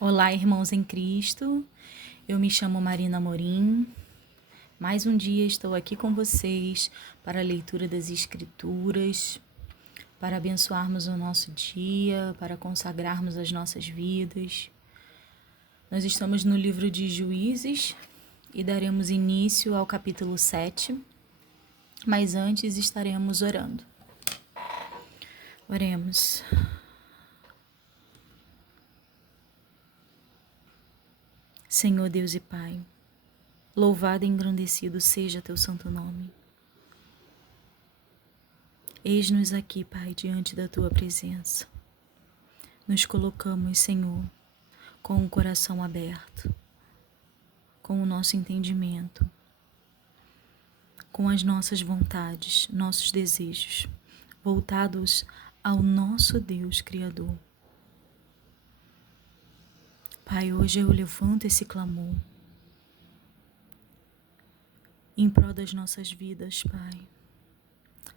Olá, irmãos em Cristo. Eu me chamo Marina Amorim. Mais um dia estou aqui com vocês para a leitura das Escrituras, para abençoarmos o nosso dia, para consagrarmos as nossas vidas. Nós estamos no livro de Juízes e daremos início ao capítulo 7, mas antes estaremos orando. Oremos. Senhor Deus e Pai, louvado e engrandecido seja teu santo nome. Eis-nos aqui, Pai, diante da tua presença. Nos colocamos, Senhor, com o coração aberto, com o nosso entendimento, com as nossas vontades, nossos desejos, voltados ao nosso Deus Criador. Pai, hoje eu levanto esse clamor em prol das nossas vidas, Pai.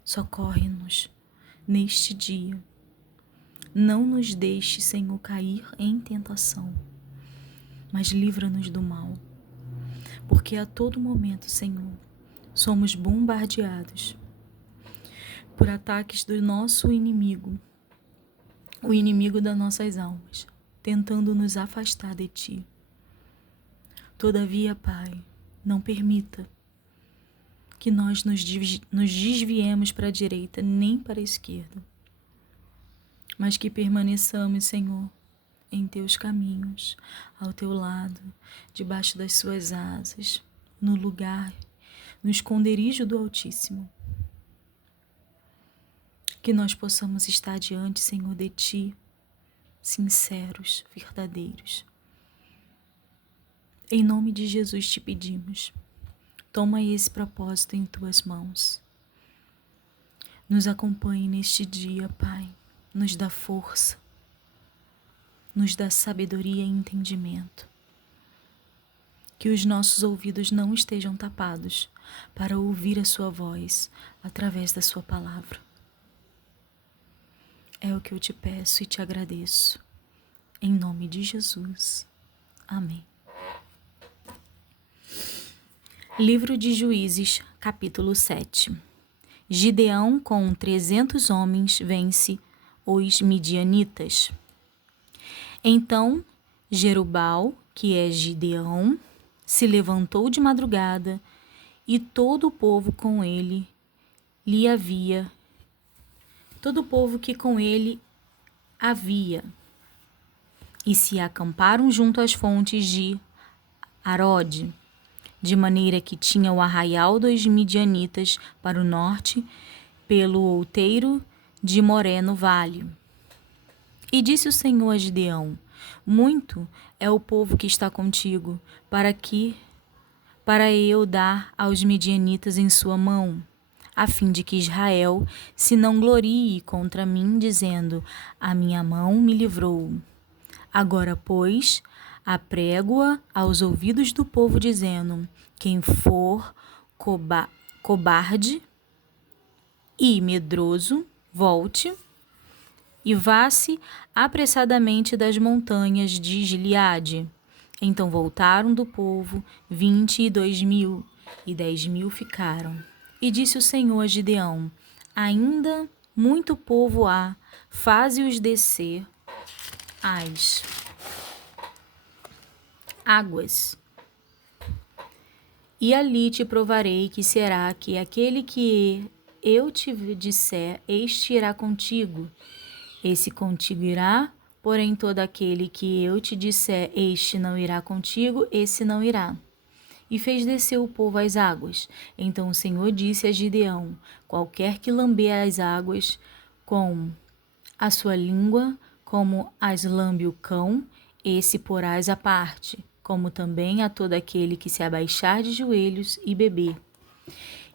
Socorre-nos neste dia. Não nos deixe, Senhor, cair em tentação, mas livra-nos do mal. Porque a todo momento, Senhor, somos bombardeados por ataques do nosso inimigo, o inimigo das nossas almas, tentando nos afastar de Ti. Todavia, Pai, não permita que nós nos desviemos para a direita nem para a esquerda, mas que permaneçamos, Senhor, em Teus caminhos, ao Teu lado, debaixo das Suas asas, no lugar, no esconderijo do Altíssimo. Que nós possamos estar diante, Senhor, de Ti, sinceros, verdadeiros. Em nome de Jesus te pedimos, toma esse propósito em Tuas mãos. Nos acompanhe neste dia, Pai, nos dá força, nos dá sabedoria e entendimento. Que os nossos ouvidos não estejam tapados para ouvir a Sua voz através da Sua palavra. É o que eu te peço e te agradeço. Em nome de Jesus. Amém. Livro de Juízes, capítulo 7. Gideão com 300 homens vence os midianitas. Então Jerubal, que é Gideão, se levantou de madrugada e todo o povo que com ele havia, e se acamparam junto às fontes de Arode, de maneira que tinha o arraial dos midianitas para o norte, pelo outeiro de Moré no vale. E disse o Senhor a Gideão: muito é o povo que está contigo, para eu dar aos midianitas em sua mão, a fim de que Israel se não glorie contra mim, dizendo: a minha mão me livrou. Agora, pois, aprego-a aos ouvidos do povo, dizendo: quem for cobarde e medroso, volte e vá-se apressadamente das montanhas de Gileade. Então voltaram do povo 22.000, e 10.000 ficaram. E disse o Senhor a Gideão: ainda muito povo há, faze-os descer às águas, e ali te provarei que será que aquele que eu te disser, este irá contigo. Esse contigo irá, porém todo aquele que eu te disser, este não irá contigo, esse não irá. E fez descer o povo às águas. Então o Senhor disse a Gideão: qualquer que lamber as águas com a sua língua, como as lambe o cão, esse porás à parte, como também a todo aquele que se abaixar de joelhos e beber.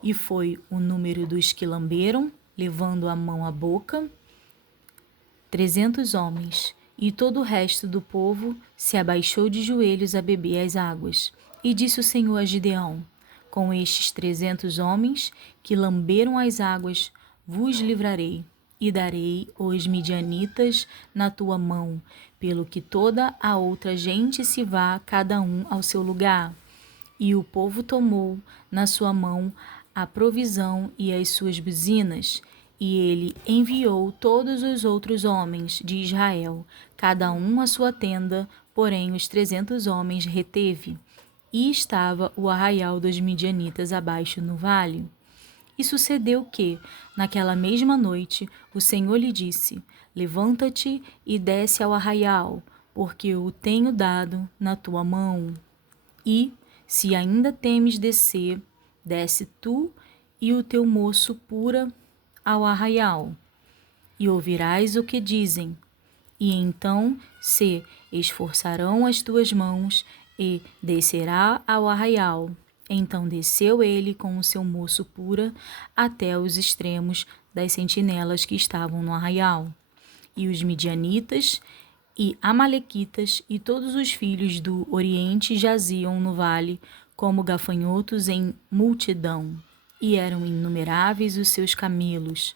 E foi o número dos que lamberam, levando a mão à boca, 300 homens, e todo o resto do povo se abaixou de joelhos a beber as águas. E disse o Senhor a Gideão: com estes 300 homens que lamberam as águas, vos livrarei. e darei os midianitas na tua mão, pelo que toda a outra gente se vá, cada um ao seu lugar. E o povo tomou na sua mão a provisão e as suas buzinas, e ele enviou todos os outros homens de Israel, cada um à sua tenda, porém os 300 homens reteve. E estava o arraial dos midianitas abaixo no vale. E sucedeu que, naquela mesma noite, o Senhor lhe disse: Levanta-te e desce ao arraial, porque eu o tenho dado na tua mão. E, se ainda temes descer, desce tu e o teu moço pura ao arraial, e ouvirás o que dizem. E então se esforçarão as tuas mãos, e descerá ao arraial. Então desceu ele com o seu moço pura até os extremos das sentinelas que estavam no arraial. E os midianitas e amalequitas e todos os filhos do Oriente jaziam no vale como gafanhotos em multidão, e eram inumeráveis os seus camelos,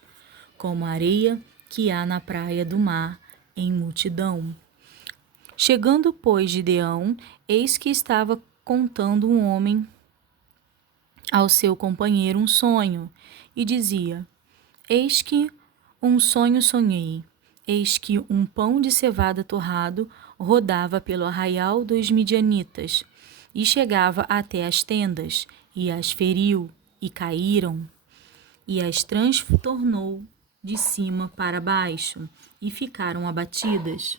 como a areia que há na praia do mar em multidão. Chegando, pois, Gideão, eis que estava contando um homem ao seu companheiro um sonho, e dizia: Eis que um sonho sonhei. Eis que um pão de cevada torrado rodava pelo arraial dos midianitas, e chegava até as tendas, e as feriu, e caíram, e as transtornou de cima para baixo, e ficaram abatidas.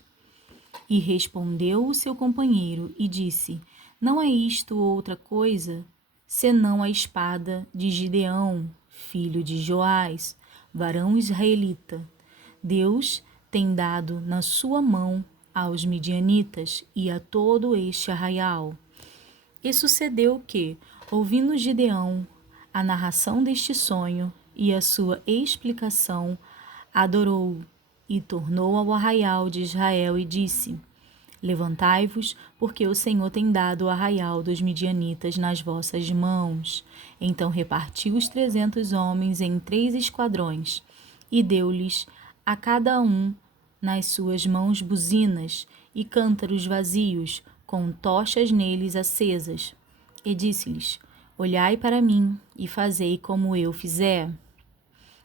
E respondeu o seu companheiro, e disse: Não é isto outra coisa, senão a espada de Gideão, filho de Joás, varão israelita. Deus tem dado na sua mão aos midianitas e a todo este arraial. E sucedeu que, ouvindo Gideão a narração deste sonho e a sua explicação, adorou e tornou ao arraial de Israel e disse: Levantai-vos, porque o Senhor tem dado o arraial dos midianitas nas vossas mãos. Então repartiu os 300 homens em 3 esquadrões, e deu-lhes a cada um nas suas mãos buzinas e cântaros vazios, com tochas neles acesas. E disse-lhes: Olhai para mim, e fazei como eu fizer.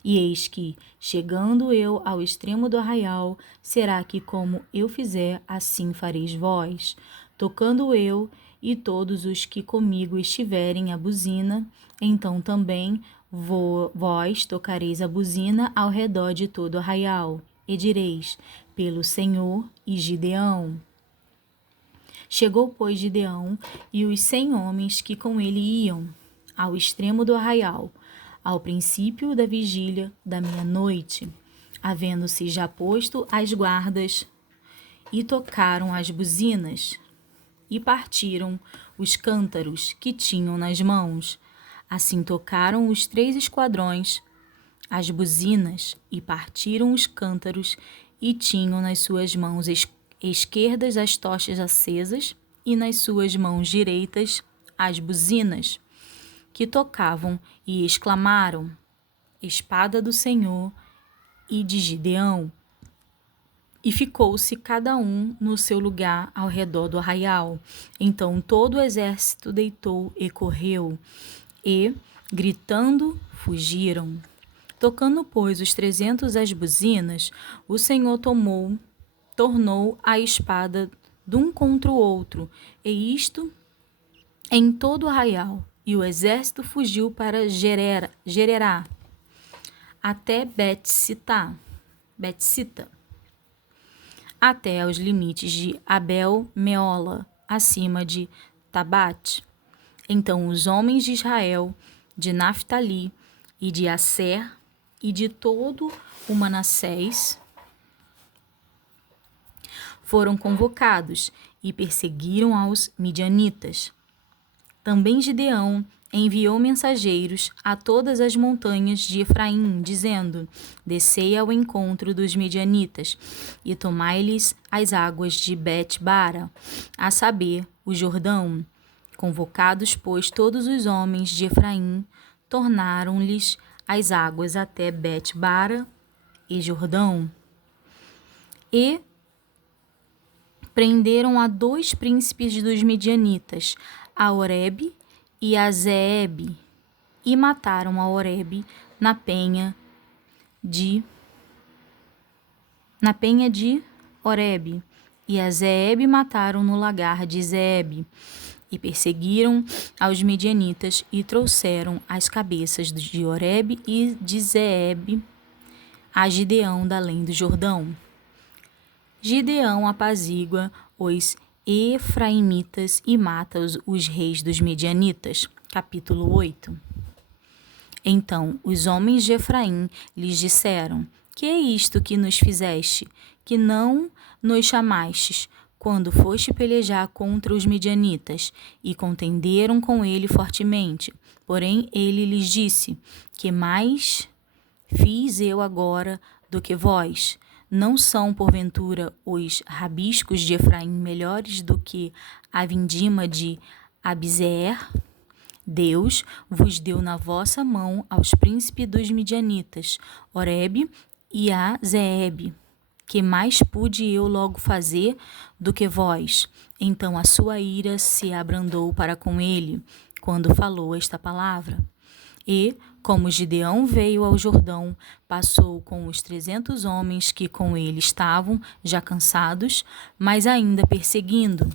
E eis que, chegando eu ao extremo do arraial, será que como eu fizer, assim fareis vós. Tocando eu e todos os que comigo estiverem a buzina, então também vós tocareis a buzina ao redor de todo o arraial, e direis: Pelo Senhor e Gideão. Chegou, pois, Gideão e os 100 homens que com ele iam ao extremo do arraial, ao princípio da vigília da meia-noite, havendo-se já posto as guardas, e tocaram as buzinas, e partiram os cântaros que tinham nas mãos. Assim tocaram os 3 esquadrões as buzinas, e partiram os cântaros, e tinham nas suas mãos esquerdas as tochas acesas, e nas suas mãos direitas as buzinas, que tocavam, e exclamaram: Espada do Senhor e de Gideão. E ficou-se cada um no seu lugar ao redor do arraial. Então todo o exército deitou e correu, e, gritando, fugiram. Tocando, pois, os 300 as buzinas, o Senhor tornou a espada de um contra o outro, e isto em todo o arraial. E o exército fugiu para Gererá, até Betsita, até aos limites de Abel-Meola, acima de Tabate. Então os homens de Israel, de Naftali e de Asser e de todo o Manassés foram convocados e perseguiram aos midianitas. Também Gideão enviou mensageiros a todas as montanhas de Efraim, dizendo: Descei ao encontro dos midianitas e tomai-lhes as águas de Bet-bara, a saber, o Jordão. Convocados, pois, todos os homens de Efraim, tornaram-lhes as águas até Bet-bara e Jordão, e prenderam a 2 príncipes dos medianitas, a Oreb e a Zeebe, e mataram a Oreb na penha de Oreb, e a Zeebe mataram no lagar de Zeebe, e perseguiram aos medianitas e trouxeram as cabeças de Oreb e de Zeebe a Gideão da além do Jordão. Gideão apazigua os efraimitas e mata os reis dos medianitas. Capítulo 8. Então os homens de Efraim lhes disseram: Que é isto que nos fizeste, que não nos chamastes, quando foste pelejar contra os medianitas? E contenderam com ele fortemente. Porém ele lhes disse: Que mais fiz eu agora do que vós? Não são, porventura, os rabiscos de Efraim melhores do que a vindima de Abizeer? Deus vos deu na vossa mão aos príncipes dos midianitas, Oreb e a Zeebe. Que mais pude eu logo fazer do que vós? Então a sua ira se abrandou para com ele, quando falou esta palavra. E, como Gideão veio ao Jordão, passou com os 300 homens que com ele estavam, já cansados, mas ainda perseguindo.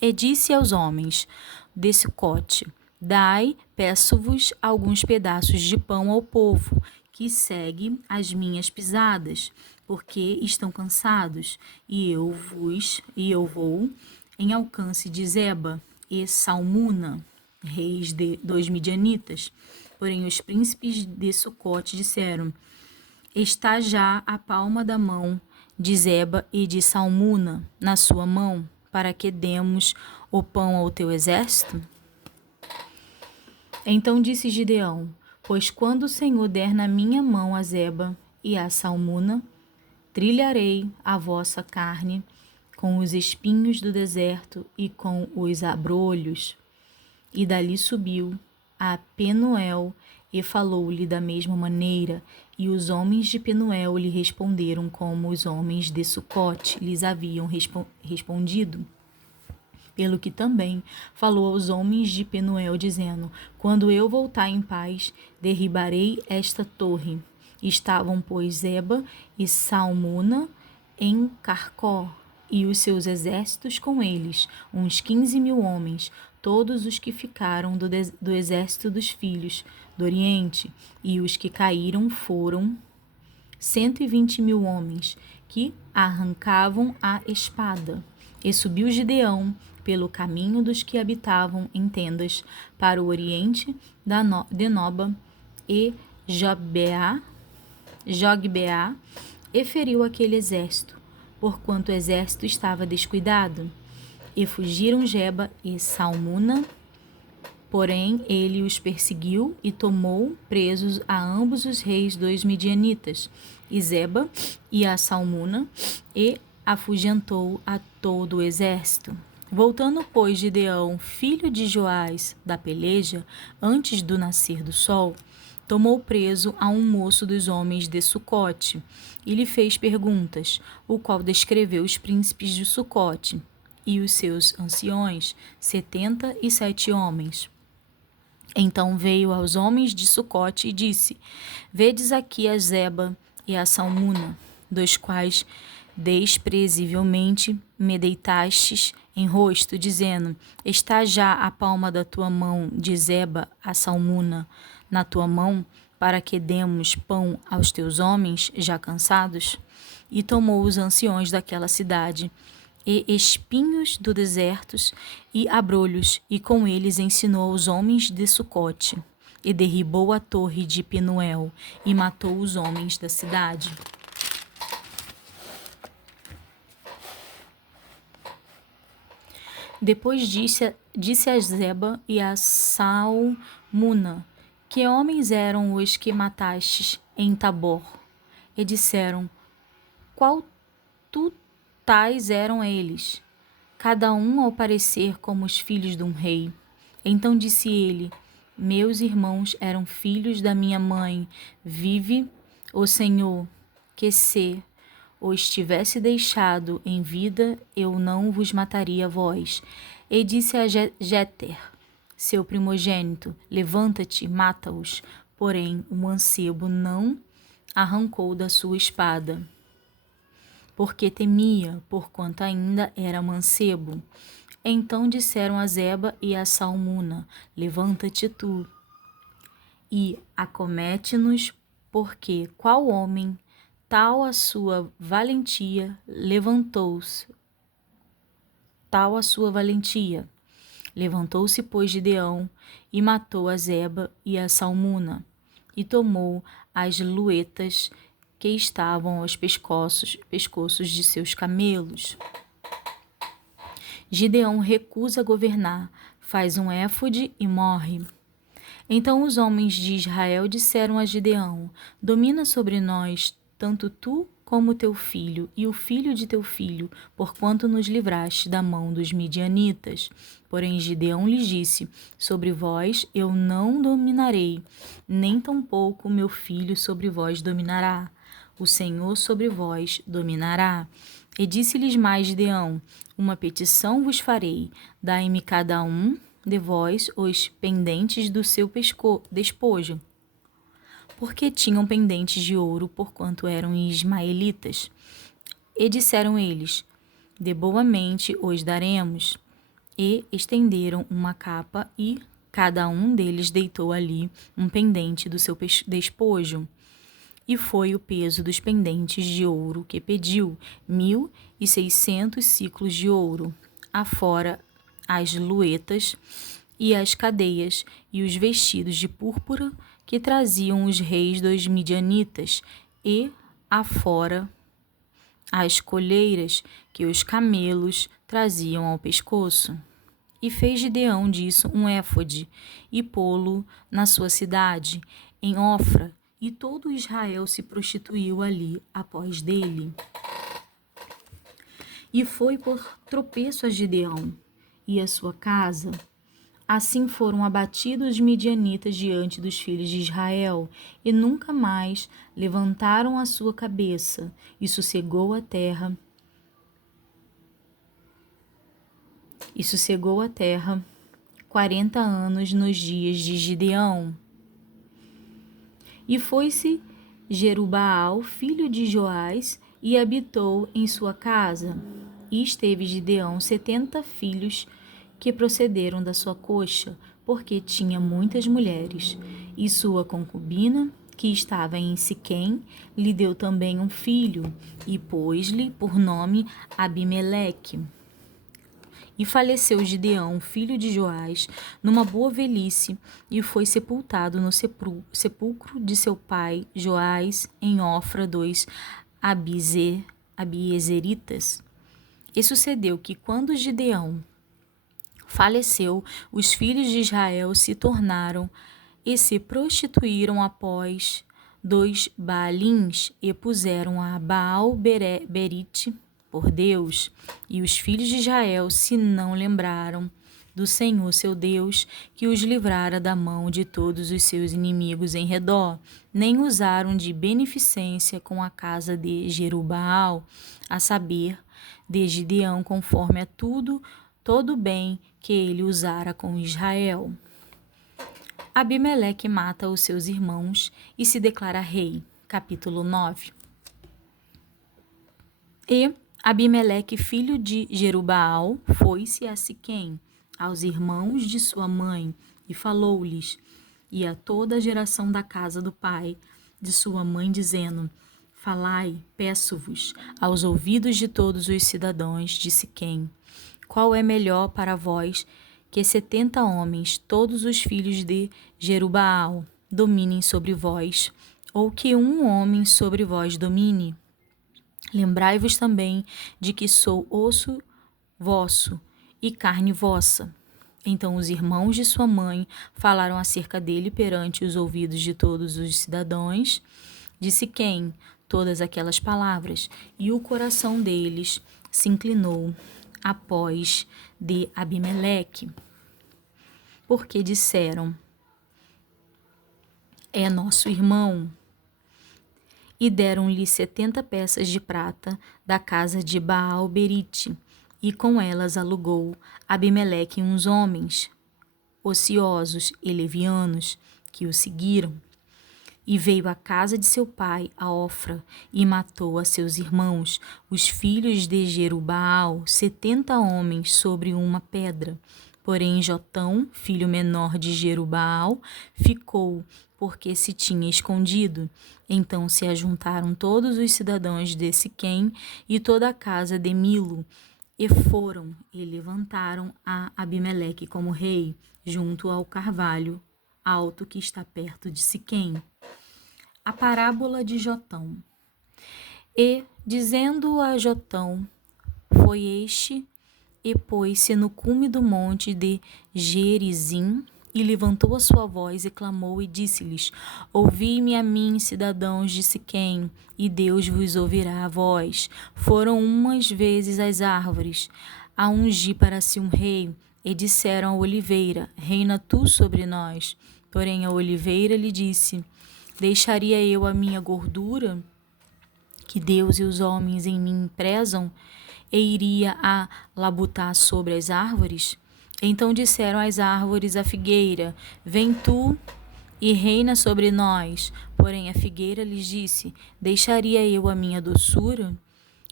E disse aos homens de Sucote: Dai, peço-vos, alguns pedaços de pão ao povo, que segue as minhas pisadas, porque estão cansados, e eu vou em alcance de Zeba e Salmuna, reis dos midianitas. Porém os príncipes de Sucote disseram: Está já a palma da mão de Zeba e de Salmuna na sua mão, para que demos o pão ao teu exército? Então disse Gideão: Pois quando o Senhor der na minha mão a Zeba e a Salmuna, trilharei a vossa carne com os espinhos do deserto e com os abrolhos. E dali subiu a Penuel e falou-lhe da mesma maneira, e os homens de Penuel lhe responderam como os homens de Sucote lhes haviam respondido. Pelo que também falou aos homens de Penuel, dizendo: Quando eu voltar em paz, derribarei esta torre. Estavam, pois, Zeba e Salmuna em Carcó, e os seus exércitos com eles, uns 15.000 homens, todos os que ficaram do exército dos filhos do Oriente, e os que caíram foram 120.000 homens, que arrancavam a espada. E subiu Gideão pelo caminho dos que habitavam em tendas para o oriente de Noba e Jogbeá, e feriu aquele exército, porquanto o exército estava descuidado. E fugiram Zeba e Salmuna, porém ele os perseguiu e tomou presos a ambos os reis dos midianitas, e Zeba e a Salmuna, e afugentou a todo o exército. Voltando, pois, Gideão, filho de Joás, da peleja, antes do nascer do sol, tomou preso a um moço dos homens de Sucote, e lhe fez perguntas, o qual descreveu os príncipes de Sucote e os seus anciões, 77 homens. Então veio aos homens de Sucote e disse: Vedes aqui a Zeba e a Salmuna, dos quais desprezivelmente me deitastes em rosto, dizendo: Está já a palma da tua mão de Zeba a Salmuna na tua mão, para que demos pão aos teus homens já cansados? E tomou os anciões daquela cidade, e espinhos do deserto, e abrolhos, e com eles ensinou aos homens de Sucote, e derribou a torre de Penuel, e matou os homens da cidade. Depois disse a Zeba e a Salmuna: Que homens eram os que matastes em Tabor? E disseram: Qual tu tais eram eles, cada um ao parecer como os filhos de um rei. Então disse ele: Meus irmãos eram filhos da minha mãe, vive o Senhor, que se os tivesse deixado em vida, eu não vos mataria a vós. E disse a Jéter, seu primogênito, levanta-te, mata-os. Porém, o mancebo não arrancou da sua espada, porque temia, porquanto ainda era mancebo. Então disseram a Zeba e a Salmuna, levanta-te tu, e acomete-nos, porque qual homem, tal a sua valentia, levantou-se, tal a sua valentia. Levantou-se, pois, Gideão, e matou a Zeba e a Salmuna, e tomou as luetas que estavam aos pescoços de seus camelos. Gideão recusa governar, faz um éfode e morre. Então os homens de Israel disseram a Gideão, domina sobre nós, tanto tu como teu filho e o filho de teu filho, porquanto nos livraste da mão dos midianitas. Porém Gideão lhes disse, sobre vós eu não dominarei, nem tampouco meu filho sobre vós dominará. O Senhor sobre vós dominará. E disse-lhes mais Gideão, uma petição vos farei, dai-me cada um de vós os pendentes do seu despojo, porque tinham pendentes de ouro, porquanto eram ismaelitas. E disseram eles, de boa mente os daremos. E estenderam uma capa, e cada um deles deitou ali um pendente do seu despojo. E foi o peso dos pendentes de ouro que pediu, 1.600 siclos de ouro, afora as luetas e as cadeias e os vestidos de púrpura que traziam os reis dos midianitas, e afora as colheiras que os camelos traziam ao pescoço. E fez Gideão disso um éfode, e pô-lo na sua cidade, em Ofra, e todo Israel se prostituiu ali após dele. E foi por tropeço a Gideão e a sua casa. Assim foram abatidos os midianitas diante dos filhos de Israel, e nunca mais levantaram a sua cabeça, e sossegou a terra. 40 anos nos dias de Gideão. E foi-se Jerubaal, filho de Joás, e habitou em sua casa. E esteve Gideão 70 filhos que procederam da sua coxa, porque tinha muitas mulheres. E sua concubina, que estava em Siquém, lhe deu também um filho, e pôs-lhe por nome Abimeleque. E faleceu Gideão, filho de Joás, numa boa velhice, e foi sepultado no sepulcro de seu pai Joás, em Ofra dos Abiezeritas. E sucedeu que, quando Gideão faleceu, os filhos de Israel se tornaram e se prostituíram após 2 Baalins, e puseram a Baal-berite por Deus, e os filhos de Israel se não lembraram do Senhor seu Deus, que os livrara da mão de todos os seus inimigos em redor, nem usaram de beneficência com a casa de Jerubaal, a saber, de Gideão, conforme a todo o bem que ele usara com Israel. Abimeleque mata os seus irmãos e se declara rei. Capítulo 9. E Abimeleque, filho de Jerubaal, foi-se a Siquém, aos irmãos de sua mãe, e falou-lhes, e a toda a geração da casa do pai de sua mãe, dizendo, falai, peço-vos, aos ouvidos de todos os cidadãos de Siquém, qual é melhor para vós que 70 homens, todos os filhos de Jerubaal, dominem sobre vós, ou que um homem sobre vós domine? Lembrai-vos também de que sou osso vosso e carne vossa. Então os irmãos de sua mãe falaram acerca dele perante os ouvidos de todos os cidadãos de Siquém todas aquelas palavras, e o coração deles se inclinou após de Abimeleque, porque disseram, é nosso irmão. E deram-lhe 70 peças de prata da casa de Baal-Berite, e com elas alugou Abimeleque uns homens ociosos e levianos que o seguiram. E veio à casa de seu pai, a Ofra, e matou a seus irmãos, os filhos de Jerubaal, 70 homens sobre uma pedra. Porém Jotão, filho menor de Jerubaal, ficou, porque se tinha escondido. Então se ajuntaram todos os cidadãos de Siquém e toda a casa de Milo, e foram e levantaram a Abimeleque como rei, junto ao carvalho alto que está perto de Siquém. A parábola de Jotão. E, dizendo a Jotão, foi este e pôs-se no cume do monte de Gerizim, e levantou a sua voz e clamou e disse-lhes: Ouvi-me a mim, cidadãos de Siquém, e Deus vos ouvirá a vós. Foram umas vezes as árvores a ungir para si um rei, e disseram à oliveira: Reina tu sobre nós. Porém a oliveira lhe disse: Deixaria eu a minha gordura, que Deus e os homens em mim prezam, e iria a labutar sobre as árvores? Então disseram as árvores à figueira: Vem tu e reina sobre nós. Porém a figueira lhes disse: Deixaria eu a minha doçura,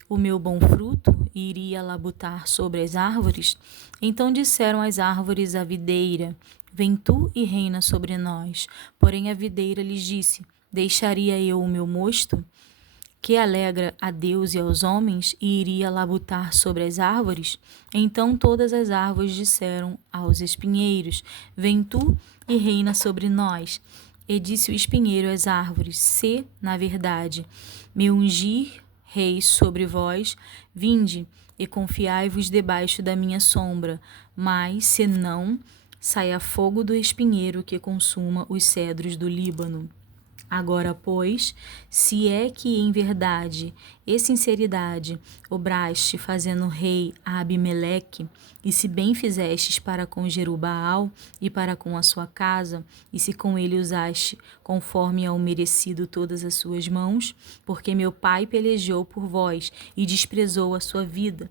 o meu bom fruto, e iria labutar sobre as árvores? Então disseram as árvores à videira: Vem tu e reina sobre nós. Porém a videira lhes disse: Deixaria eu o meu mosto, que alegra a Deus e aos homens, e iria labutar sobre as árvores? Então todas as árvores disseram aos espinheiros: Vem tu e reina sobre nós. E disse o espinheiro às árvores: Se, na verdade, me ungir rei sobre vós, vinde e confiai-vos debaixo da minha sombra. Mas, se não, saia fogo do espinheiro que consuma os cedros do Líbano. Agora, pois, se é que em verdade e sinceridade obraste fazendo rei a Abimeleque, e se bem fizestes para com Jerubaal e para com a sua casa, e se com ele usaste conforme ao merecido todas as suas mãos, porque meu pai pelejou por vós e desprezou a sua vida,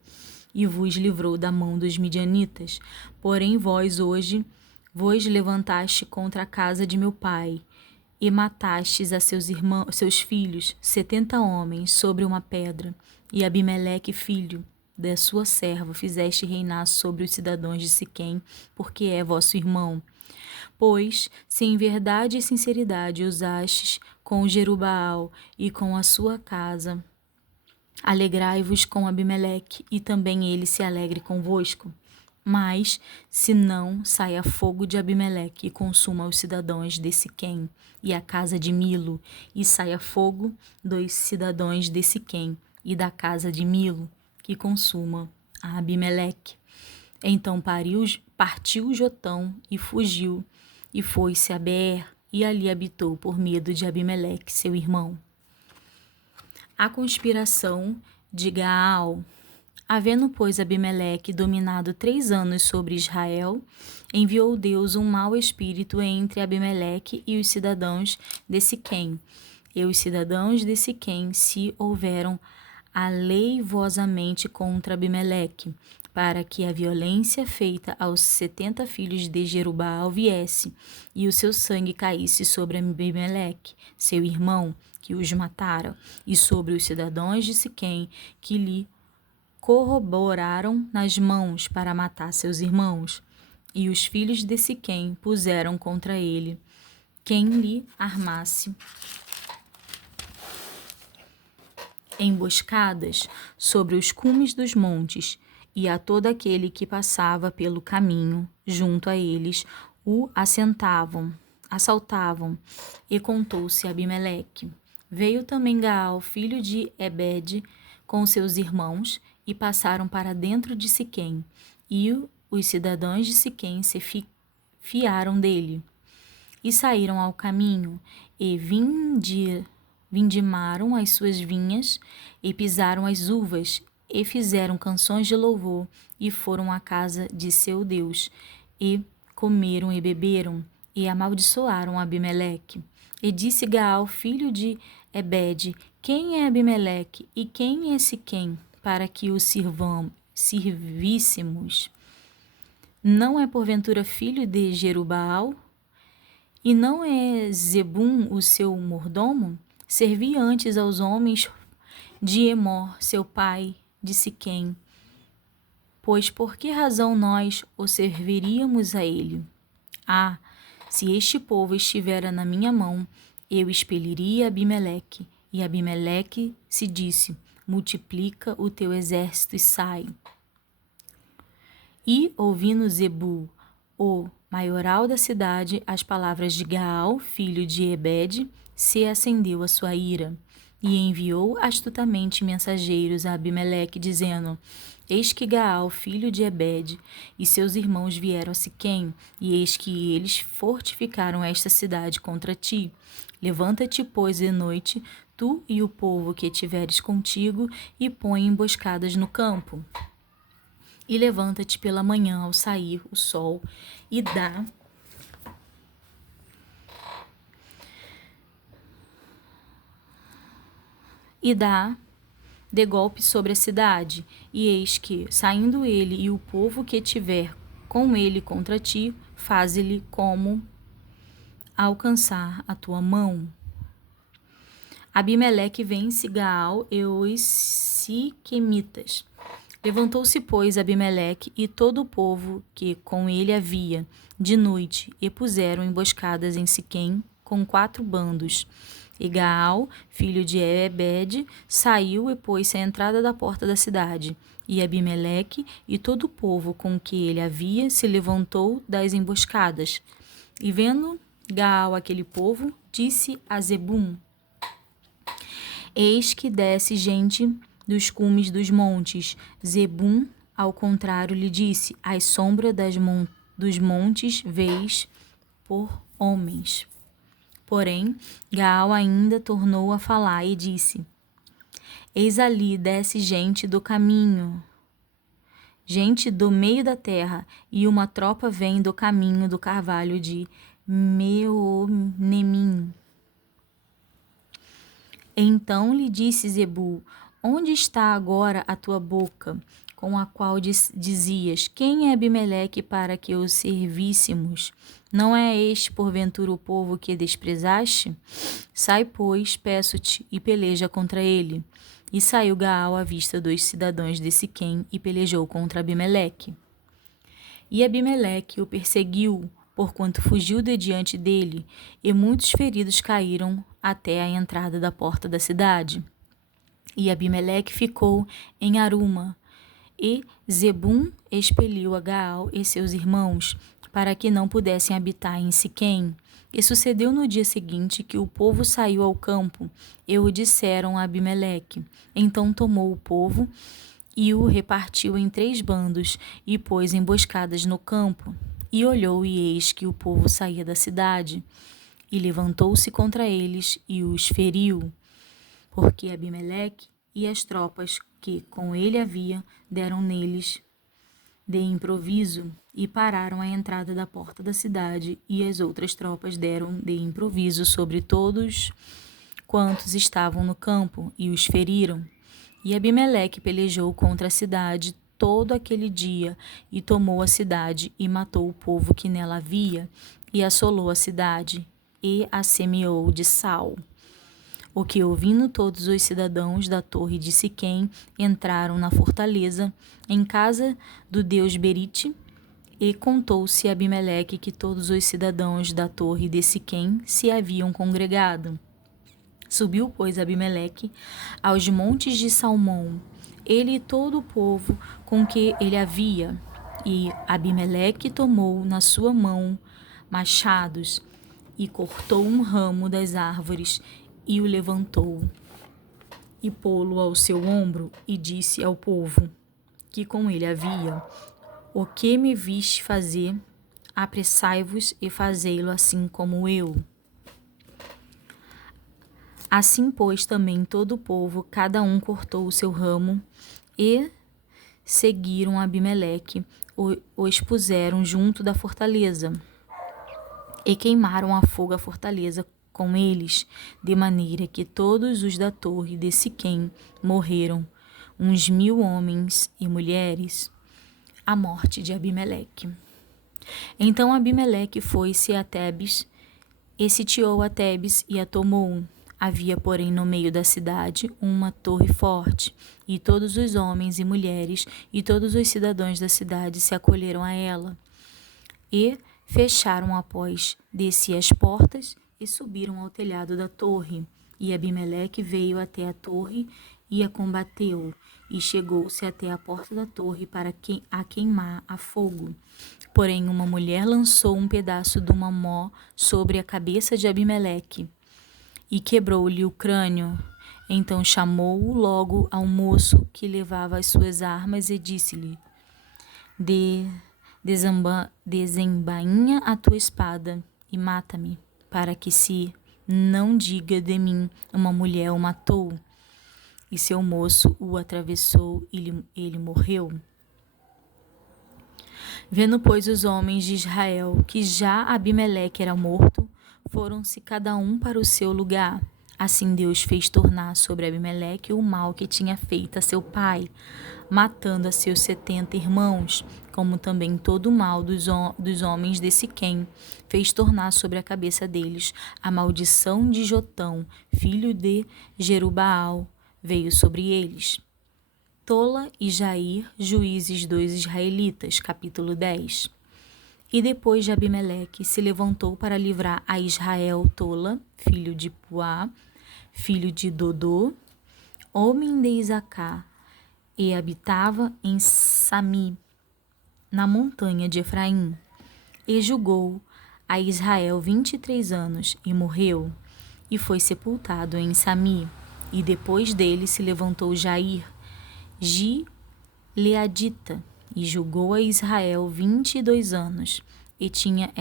e vos livrou da mão dos midianitas. Porém vós hoje vos levantaste contra a casa de meu pai, e matastes a seus filhos, 70 homens, sobre uma pedra, e Abimeleque, filho da sua serva, fizeste reinar sobre os cidadãos de Siquém, porque é vosso irmão. Pois, se em verdade e sinceridade usastes com Jerubaal e com a sua casa, alegrai-vos com Abimeleque, e também ele se alegre convosco. Mas, se não, saia fogo de Abimeleque e consuma os cidadãos de Siquém e a casa de Milo, e saia fogo dos cidadãos de Siquém e da casa de Milo, que consuma a Abimeleque. Então partiu Jotão e fugiu, e foi-se a Beer, e ali habitou por medo de Abimeleque, seu irmão. A conspiração de Gaal. Havendo, pois, Abimeleque dominado 3 anos sobre Israel, enviou Deus um mau espírito entre Abimeleque e os cidadãos de Siquém. E os cidadãos de Siquém se houveram aleivosamente contra Abimeleque, para que a violência feita aos 70 filhos de Jerubaal viesse, e o seu sangue caísse sobre Abimeleque, seu irmão, que os matara, e sobre os cidadãos de Siquém, que lhe corroboraram nas mãos para matar seus irmãos. E os filhos de Siquém puseram contra ele quem lhe armasse emboscadas sobre os cumes dos montes, e a todo aquele que passava pelo caminho junto a eles o assaltavam, e contou-se a Abimeleque. Veio também Gaal, filho de Ebed, com seus irmãos, e passaram para dentro de Siquém, e os cidadãos de Siquém se fiaram dele. E saíram ao caminho, e vindimaram as suas vinhas, e pisaram as uvas, e fizeram canções de louvor, e foram à casa de seu Deus, e comeram e beberam, e amaldiçoaram Abimeleque. E disse Gaal, filho de Ebede: quem é Abimeleque e quem é Siquém, para que o servíssemos? Não é porventura filho de Jerubaal? E não é Zebum o seu mordomo? Servi antes aos homens de Emor, seu pai, de Siquém. Pois por que razão nós o serviríamos a ele? Ah, se este povo estivera na minha mão, eu expeliria Abimeleque. E Abimeleque se disse: multiplica o teu exército e sai. E, ouvindo Zebul, o maioral da cidade, as palavras de Gaal, filho de Ebede, se acendeu a sua ira. E enviou astutamente mensageiros a Abimeleque, dizendo: eis que Gaal, filho de Ebede, e seus irmãos vieram a Siquém, e eis que eles fortificaram esta cidade contra ti. Levanta-te, pois, de noite, tu e o povo que tiveres contigo, e põe emboscadas no campo. E levanta-te pela manhã ao sair o sol, e dá de golpe sobre a cidade. E eis que, saindo ele e o povo que tiver com ele contra ti, faze-lhe como alcançar a tua mão. Abimeleque vence Gaal e os siquemitas. Levantou-se, pois, Abimeleque e todo o povo que com ele havia, de noite, e puseram emboscadas em Siquém com 4 bandos. E Gaal, filho de Ebede, saiu e pôs-se à entrada da porta da cidade. E Abimeleque e todo o povo com que ele havia se levantou das emboscadas. E vendo Gaal aquele povo, disse a Zebum: eis que desce gente dos cumes dos montes. Zebum, ao contrário, lhe disse: às sombras dos montes vês por homens. Porém, Gaal ainda tornou a falar e disse: eis ali desce gente do caminho, gente do meio da terra, e uma tropa vem do caminho do carvalho de Meonemim. Então lhe disse Zebul: onde está agora a tua boca, com a qual dizias: quem é Abimeleque para que o servíssemos? Não é este, porventura, o povo que desprezaste? Sai, pois, peço-te, e peleja contra ele. E saiu Gaal à vista dos cidadãos de Siquém e pelejou contra Abimeleque. E Abimeleque o perseguiu, porquanto fugiu de diante dele, e muitos feridos caíram até a entrada da porta da cidade. E Abimeleque ficou em Aruma, e Zebum expeliu a Gaal e seus irmãos, para que não pudessem habitar em Siquém. E sucedeu no dia seguinte que o povo saiu ao campo, e o disseram a Abimeleque. Então tomou o povo e o repartiu em 3 bandos, e pôs emboscadas no campo. E olhou, e eis que o povo saía da cidade, e levantou-se contra eles e os feriu, porque Abimeleque e as tropas que com ele havia deram neles de improviso e pararam à entrada da porta da cidade, e as outras tropas deram de improviso sobre todos quantos estavam no campo e os feriram. E Abimeleque pelejou contra a cidade todo aquele dia, e tomou a cidade, e matou o povo que nela havia, e assolou a cidade, e a semeou de sal. O que, ouvindo todos os cidadãos da torre de Siquém, entraram na fortaleza, em casa do deus Berite, e contou-se a Abimeleque que todos os cidadãos da torre de Siquém se haviam congregado. Subiu, pois, Abimeleque aos montes de Salmão, ele e todo o povo com que ele havia. E Abimeleque tomou na sua mão machados, e cortou um ramo das árvores, e o levantou, e pô-lo ao seu ombro, e disse ao povo que com ele havia: o que me viste fazer, apressai-vos e fazei-lo assim como eu. Assim, pois, também todo o povo, cada um cortou o seu ramo, e seguiram Abimeleque, o expuseram junto da fortaleza, e queimaram a fogo a fortaleza com eles, de maneira que todos os da torre de Siquém morreram, uns 1000 homens e mulheres. A morte de Abimeleque. Então Abimeleque foi-se a Tebes, e sitiou a Tebes e a tomou. Havia, porém, no meio da cidade uma torre forte, e todos os homens e mulheres e todos os cidadãos da cidade se acolheram a ela, e fecharam após de si as portas e subiram ao telhado da torre. E Abimeleque veio até a torre e a combateu, e chegou-se até a porta da torre para a queimar a fogo. Porém, uma mulher lançou um pedaço de uma mó sobre a cabeça de Abimeleque e quebrou-lhe o crânio. Então chamou logo ao moço que levava as suas armas e disse-lhe: desembainha a tua espada e mata-me, para que se não diga de mim, uma mulher o matou. E seu moço o atravessou e ele morreu. Vendo, pois, os homens de Israel que já Abimeleque era morto, foram-se cada um para o seu lugar. Assim Deus fez tornar sobre Abimeleque o mal que tinha feito a seu pai, matando a seus 70 irmãos, como também todo o mal dos homens de Siquém, fez tornar sobre a cabeça deles a maldição de Jotão, filho de Jerubaal, veio sobre eles. Tola e Jair, juízes dos israelitas, capítulo 10. E depois de Abimeleque se levantou para livrar a Israel Tola, filho de Puá, filho de Dodô, homem de Isacar, e habitava em Sami, na montanha de Efraim. E julgou a Israel 23 anos, e morreu, e foi sepultado em Sami. E depois dele se levantou Jair, Gileadita, e julgou a Israel 22 anos, e tinha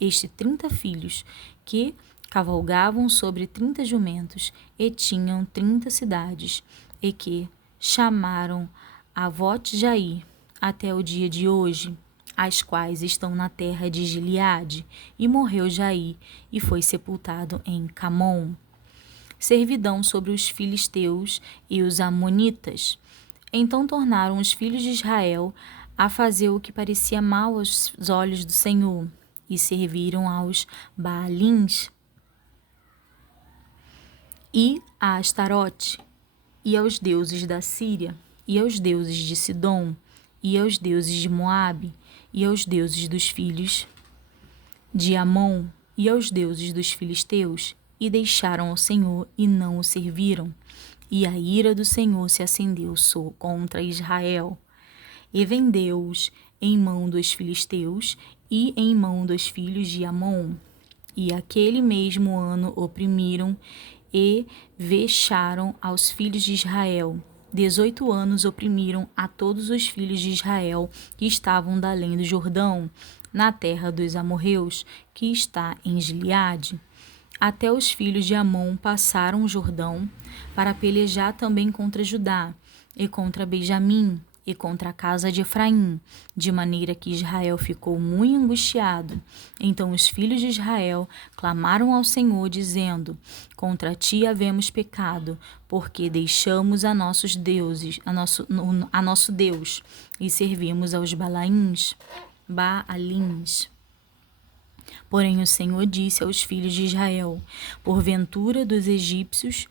este 30 filhos, que cavalgavam sobre 30 jumentos, e tinham 30 cidades, e que chamaram Avote-Jair até o dia de hoje, as quais estão na terra de Gileade. E morreu Jair, e foi sepultado em Camom. Servidão sobre os filisteus e os amonitas. Então tornaram os filhos de Israel a fazer o que parecia mal aos olhos do Senhor, e serviram aos Baalins e a Astarote, e aos deuses da Síria, e aos deuses de Sidom, e aos deuses de Moabe, e aos deuses dos filhos de Amon, e aos deuses dos filisteus, e deixaram o Senhor e não o serviram. E a ira do Senhor se acendeu contra Israel, e vendeu-os em mão dos filisteus e em mão dos filhos de Amon. E aquele mesmo ano oprimiram e vexaram aos filhos de Israel. 18 anos oprimiram a todos os filhos de Israel que estavam da além do Jordão, na terra dos amorreus, que está em Gileade. Até os filhos de Amon passaram o Jordão para pelejar também contra Judá, e contra Benjamim, e contra a casa de Efraim, de maneira que Israel ficou muito angustiado. Então os filhos de Israel clamaram ao Senhor, dizendo: contra ti havemos pecado, porque deixamos a nossos deuses, a nosso Deus, e servimos aos Baalins. Porém o Senhor disse aos filhos de Israel: porventura dos egípcios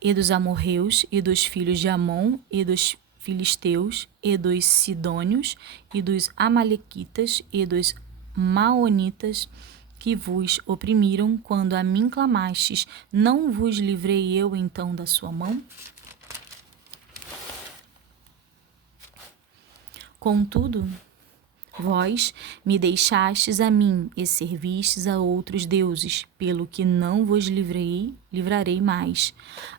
e dos amorreus e dos filhos de Amon e dos filisteus e dos sidônios e dos amalequitas e dos maonitas que vos oprimiram quando a mim clamastes, não vos livrei eu então da sua mão? Contudo, vós me deixastes a mim e servistes a outros deuses, pelo que não vos livrarei mais.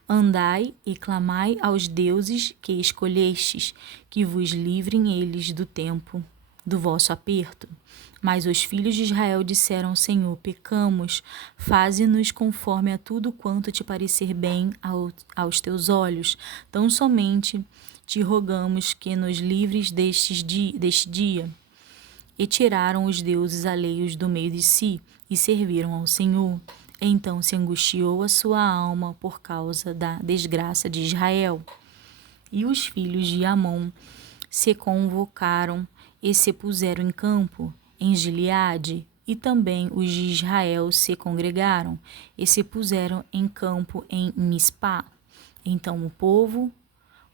Andai e clamai aos deuses que escolhestes, que vos livrem eles do tempo do vosso aperto. Mas os filhos de Israel disseram ao Senhor: pecamos, faze-nos conforme a tudo quanto te parecer bem aos teus olhos. Tão somente te rogamos que nos livres deste dia. E tiraram os deuses alheios do meio de si, e serviram ao Senhor. Então se angustiou a sua alma por causa da desgraça de Israel. E os filhos de Amon se convocaram e se puseram em campo em Gileade, e também os de Israel se congregaram e se puseram em campo em Mispá. Então o povo,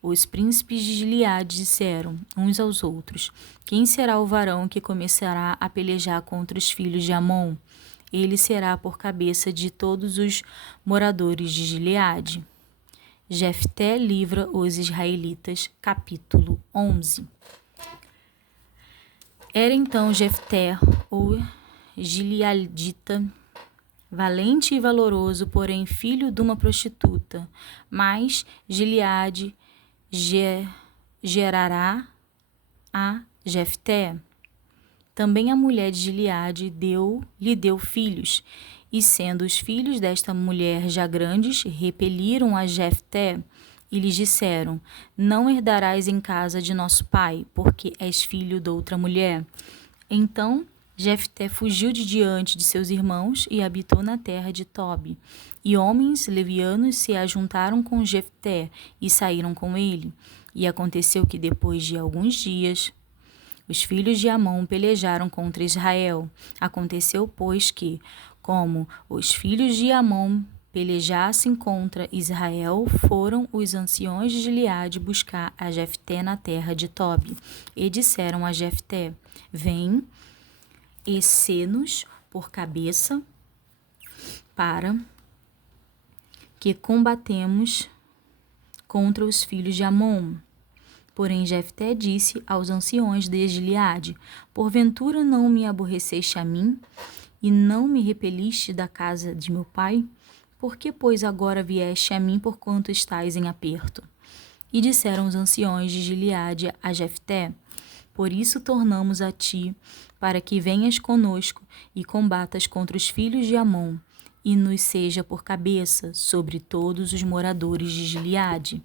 os príncipes de Gileade, disseram uns aos outros: quem será o varão que começará a pelejar contra os filhos de Amon? Ele será por cabeça de todos os moradores de Gileade. Jefté livra os israelitas, capítulo 11. Era então Jefté, o gileadita, valente e valoroso, porém filho de uma prostituta. Mas Gileade gerará a Jefté. Também a mulher de Gileade lhe deu filhos, e sendo os filhos desta mulher já grandes, repeliram a Jefté e lhes disseram: não herdarás em casa de nosso pai, porque és filho de outra mulher. Então Jefté fugiu de diante de seus irmãos e habitou na terra de Tobi. E homens levianos se ajuntaram com Jefté e saíram com ele. E aconteceu que depois de alguns dias os filhos de Amon pelejaram contra Israel. Aconteceu, pois, que, como os filhos de Amon pelejassem contra Israel, foram os anciões de Gileade buscar a Jefté na terra de Tobi. E disseram a Jefté: vem e sê-nos por cabeça para que combatemos contra os filhos de Amon. Porém Jefté disse aos anciões de Gileade: porventura não me aborreceste a mim, e não me repeliste da casa de meu pai? Por que, pois, agora vieste a mim porquanto estais em aperto? E disseram os anciões de Gileade a Jefté: por isso tornamos a ti, para que venhas conosco e combatas contra os filhos de Amon, e nos seja por cabeça sobre todos os moradores de Gileade.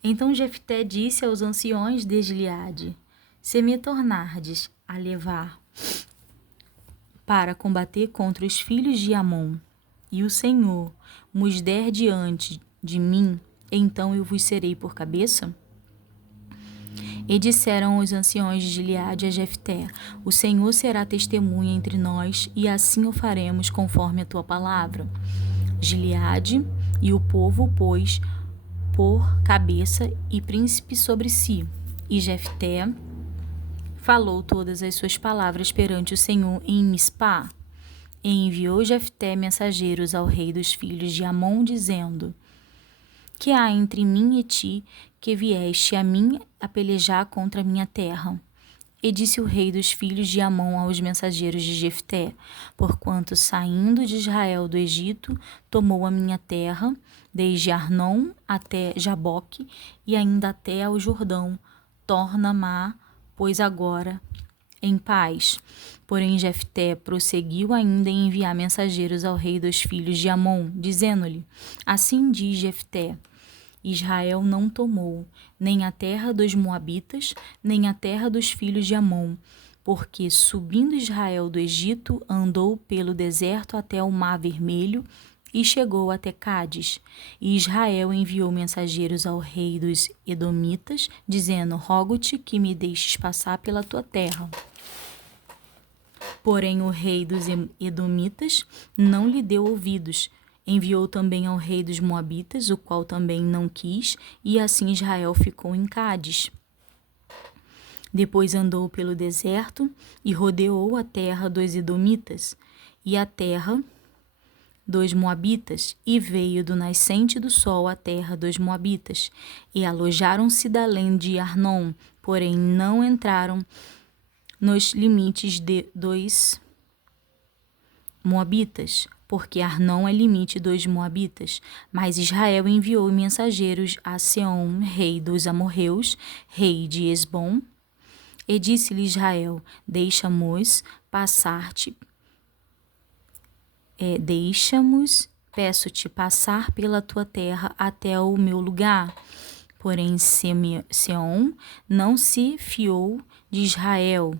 Então Jefté disse aos anciões de Gileade: se me tornardes a levar para combater contra os filhos de Amon, e o Senhor nos der diante de mim, então eu vos serei por cabeça? E disseram os anciões de Gileade a Jefté: o Senhor será testemunha entre nós, e assim o faremos conforme a tua palavra. Gileade e o povo pôs por cabeça e príncipe sobre si. E Jefté falou todas as suas palavras perante o Senhor em Mispá. E enviou Jefté mensageiros ao rei dos filhos de Amon, dizendo: que há entre mim e ti, que vieste a mim a pelejar contra a minha terra? E disse o rei dos filhos de Amon aos mensageiros de Jefté: porquanto saindo de Israel do Egito, tomou a minha terra, desde Arnon até Jaboque, e ainda até ao Jordão, torna-ma, pois agora, em paz. Porém Jefté prosseguiu ainda em enviar mensageiros ao rei dos filhos de Amon, dizendo-lhe: assim diz Jefté: Israel não tomou nem a terra dos Moabitas, nem a terra dos filhos de Amon, porque subindo Israel do Egito, andou pelo deserto até o Mar Vermelho e chegou até Cádiz. E Israel enviou mensageiros ao rei dos Edomitas, dizendo: rogo-te que me deixes passar pela tua terra. Porém o rei dos Edomitas não lhe deu ouvidos. Enviou também ao rei dos Moabitas, o qual também não quis, e assim Israel ficou em Cádiz. Depois andou pelo deserto e rodeou a terra dos Edomitas e a terra dos Moabitas, e veio do nascente do sol à terra dos Moabitas, e alojaram-se da além de Arnon, porém não entraram nos limites dos Moabitas, porque Arnon é limite dos Moabitas. Mas Israel enviou mensageiros a Seom, rei dos amorreus, rei de Esbom, e disse-lhe Israel: deixa-nos passar-te, peço-te passar pela tua terra até o meu lugar. Porém Seom não se fiou de Israel,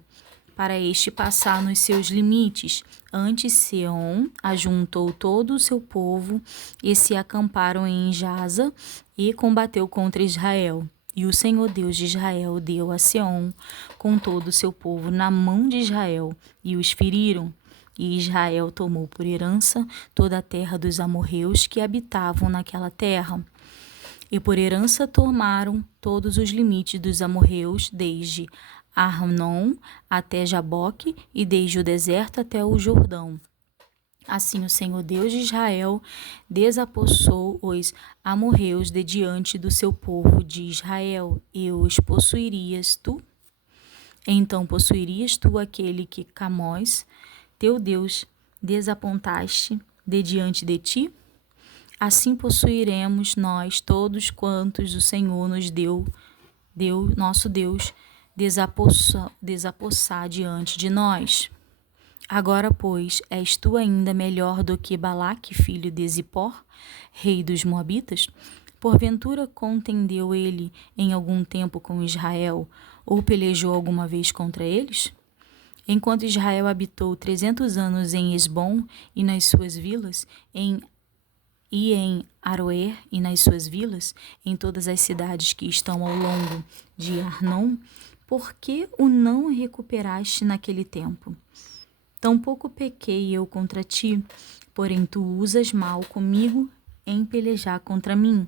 para este passar nos seus limites. Antes Seom ajuntou todo o seu povo e se acamparam em Jaza e combateu contra Israel. E o Senhor Deus de Israel deu a Seom com todo o seu povo na mão de Israel e os feriram. E Israel tomou por herança toda a terra dos amorreus que habitavam naquela terra. E por herança tomaram todos os limites dos amorreus, desde Arnon até Jaboque, e desde o deserto até o Jordão. Assim o Senhor Deus de Israel desapossou os amorreus de diante do seu povo de Israel, e os possuirias tu? Então possuirias tu aquele que Camós, teu Deus, desapontaste de diante de ti? Assim possuiremos nós todos quantos o Senhor nos deu nosso Deus, desapossar diante de nós. Agora, pois, és tu ainda melhor do que Balaque, filho de Zippor, rei dos Moabitas? Porventura contendeu ele em algum tempo com Israel, ou pelejou alguma vez contra eles? Enquanto Israel habitou 300 anos em Esbom e nas suas vilas, em Aroer e nas suas vilas, em todas as cidades que estão ao longo de Arnon, por que o não recuperaste naquele tempo? Tampouco pequei eu contra ti, porém tu usas mal comigo em pelejar contra mim.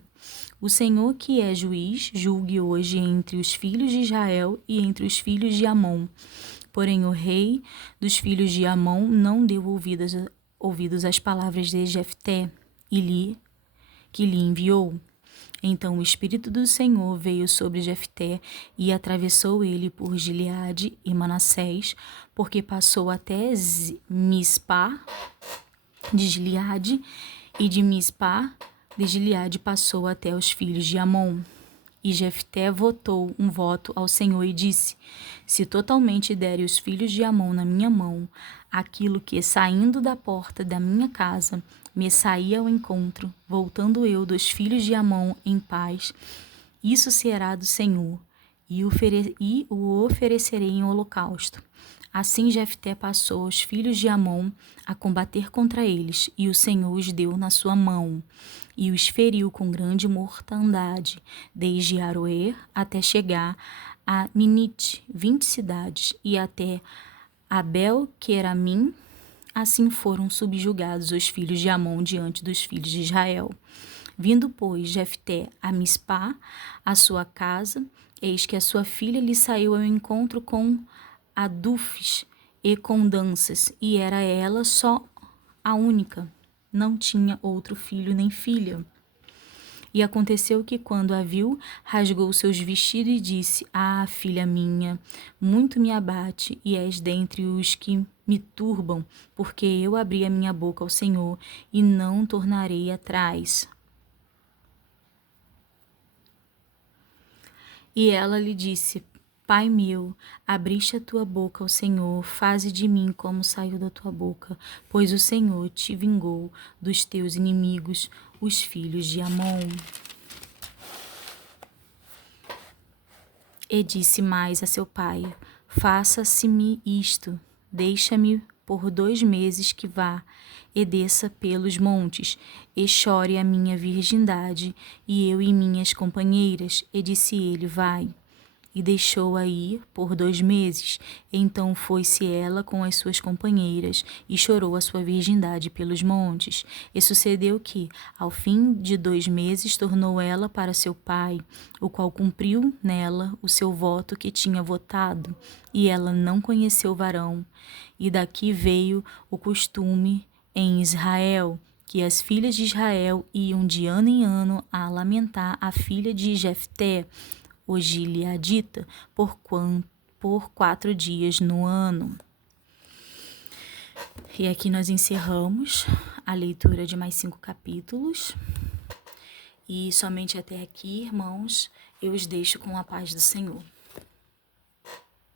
O Senhor, que é juiz, julgue hoje entre os filhos de Israel e entre os filhos de Amon. Porém o rei dos filhos de Amon não deu ouvidos às palavras de Jefté, que lhe enviou. Então o Espírito do Senhor veio sobre Jefté e atravessou ele por Gileade e Manassés, porque passou até Mispá de Gileade, e de Mispá de Gileade passou até os filhos de Amon. E Jefté votou um voto ao Senhor e disse: se totalmente derem os filhos de Amon na minha mão, aquilo que, saindo da porta da minha casa, me saía ao encontro, voltando eu dos filhos de Amon em paz, isso será do Senhor, e o oferecerei em holocausto. Assim Jefté passou os filhos de Amon a combater contra eles, e o Senhor os deu na sua mão, e os feriu com grande mortandade, desde Aroer até chegar a Minite, 20 cidades, e até Abel-Queramim. Assim foram subjugados os filhos de Amon diante dos filhos de Israel. Vindo, pois, Jefté a Mispá, a sua casa, eis que a sua filha lhe saiu ao encontro com adufes e com danças, e era ela só a única, não tinha outro filho nem filha. E aconteceu que, quando a viu, rasgou seus vestidos e disse: ah, filha minha, muito me abate, e és dentre os que me turbam, porque eu abri a minha boca ao Senhor, e não tornarei atrás. E ela lhe disse: Pai meu, abriste a tua boca ao Senhor, faze de mim como saiu da tua boca, pois o Senhor te vingou dos teus inimigos, os filhos de Amon. E disse mais a seu pai: faça-se-me isto, deixa-me por 2 meses que vá, e desça pelos montes, e chore a minha virgindade, e eu e minhas companheiras. E disse ele: vai. E deixou-a ir por 2 meses. Então foi-se ela com as suas companheiras, e chorou a sua virgindade pelos montes. E sucedeu que, ao fim de 2 meses, tornou ela para seu pai, o qual cumpriu nela o seu voto que tinha votado, e ela não conheceu varão. E daqui veio o costume em Israel, que as filhas de Israel iam de ano em ano a lamentar a filha de Jefté, o gileadita, por 4 dias no ano. E aqui nós encerramos a leitura de mais 5 capítulos. E somente até aqui, irmãos, eu os deixo com a paz do Senhor.